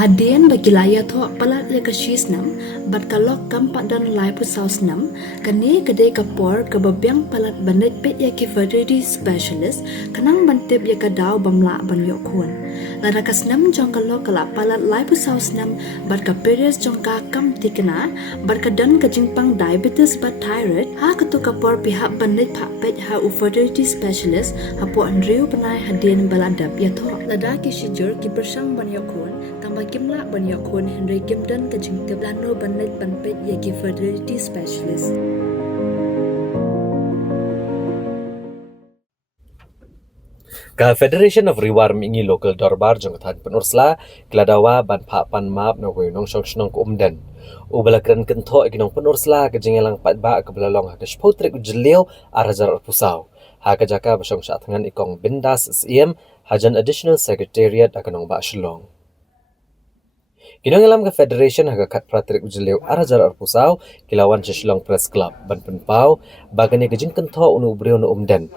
Hadian bagi laya tho palat ya kashis nam bat kalok kampak dan lai pu saus nam kani kedai kapor kebabiang palat banit pet ya ki fertility specialist kanang bantep ya kadau bamla ban yok kun lada kas nam jong kalok kala palat lai pu saus nam bat ka periods jong ka kam tikna bat ka dan ka jingpang diabetes bat thyroid ha ketu kapor pihak banit pak pet ha u fertility specialist ha po andriu penai hadian baladap ya tho lada ki shijur ki bersang ban yok kun tambah kimla ban yok kun Henry Kim dan ka jingtep lano banit ban pet ya ki fertility specialist. Ka Federation of Rewar mingi local dorbar jong than penursla gladawa ban pha pan map na we nong shok shnong ko umden ubala kran kan tho ignong penursla ka jingelang pat ba ka belalong ha ka shpotrek ujleo arazar pusau ha ka jaka basong sha thangan ikong bindas siem hajan additional secretariat akanong ba shlong Kinong ka Federation haga kat pratrik ujleo arazar pusau kilawan shlong press club ban penpau bagani ka jing kan tho unu breo no umden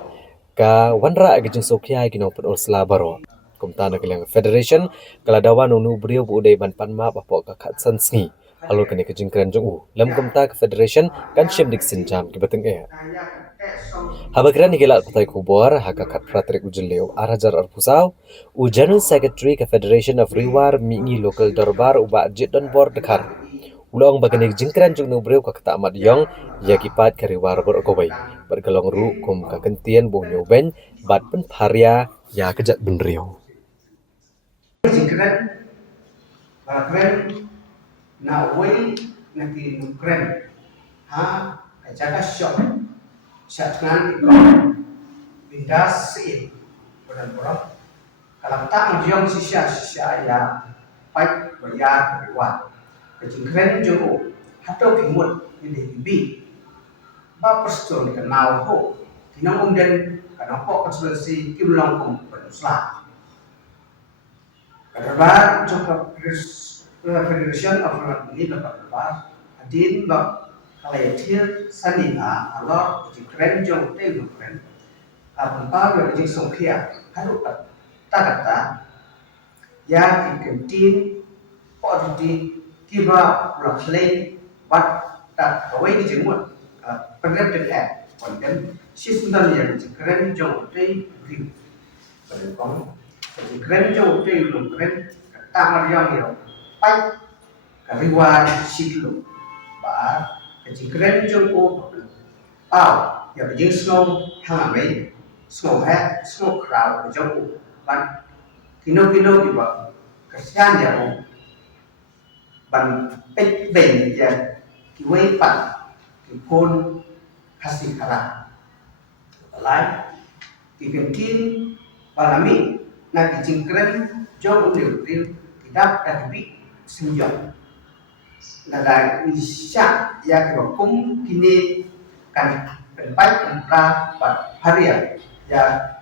ka wanra agajing sokia ginong pun ursla baro kumta na kilang federation kala dawan unu brio bu dai ban panma bapo ka khatsan sngi alur kani kajing kran jong u lam kumta ka federation kan shim dik sin jam ki bateng e habagran ni gelal patai kubor haka khat pratrik ujleu arajar arpusau u general secretary ka federation of rewar mingi local dorbar uba jidon bor dekhar ulong bagani jingkran jung nu breu ka kata amat yong ya kipat kariwar ber kobai bergelong ru kum ka kentian bo nyoben bat pen pharia ya kejat benriau jingkran kren na wei na ki nu kren ha jaga shop syatnan ikon bindas si badan borok kalam tak jong sisya ya pai bayar kariwar kejingkran jogo hato kimut ini bi ba perston kenal ho tinang umden kana po konsultasi kimlong kum penusla kadaba joko federation of ini ba adin ba kalayatir sanina alor kejingkran jong te kejingkran apun pa ba kejing songkhia haru takata ya ikentin po di kiba play bat tak kawai di jemut pengertian app konten sistem yang keren jauh dari view berikon keren jauh dari belum keren tak yang pai kariwan siklo ba keren jauh pau ya begin snow hamai snow hat snow crowd jauh ban kino di bawah kesian jauh ban pek ben ya kiwai pat kipun hasil kara lain kikentin palami na kijingkren jong ulil tidak terbi senjong nada isya ya kirokum kini kan penpai pentra pat haria ya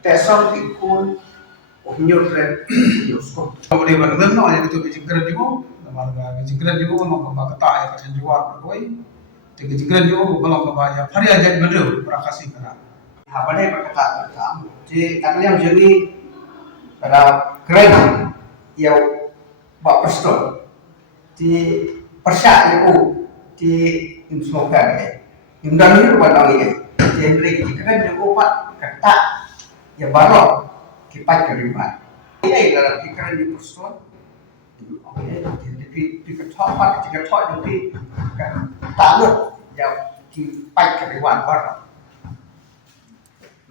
tesong kipun unyutren yosko Kalau bandeng no ya itu kijingkren juga marga kijingkren juga no kata ya kasan jual berkoi kijingkren juga belum kebayang hari aja bener prakasi kena habane berkata tam di tangan yang jadi pada keren yang bak perston di persyak itu di insmoga ya undang itu pada ini jadi keren juga pak kata ya baru kipat keribat ini adalah keren di perston di ketok jadi talut yang kipat keribat baru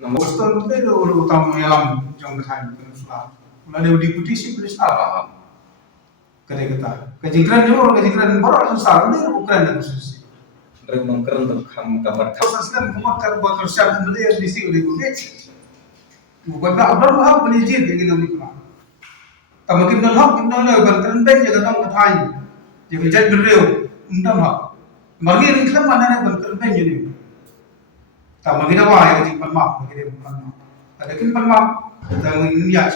nomor satu itu utama yang jong kesan penusulan lalu diikuti si polis apa kedai kita kijingkren baru susah ini bukan yang khusus Remang keren untuk kamu kabar proses kan kemakan bakal siap beli yang disi oleh kulit bukan tak berapa beli jid yang kita beli tapi kita nak bantuan ben jaga tong ketai jadi jad beliau undang hak bagi ringklam mana bantuan ben jadi tak bagi dawa yang di panmak bagi dia panmak ada kin panmak dan ini ya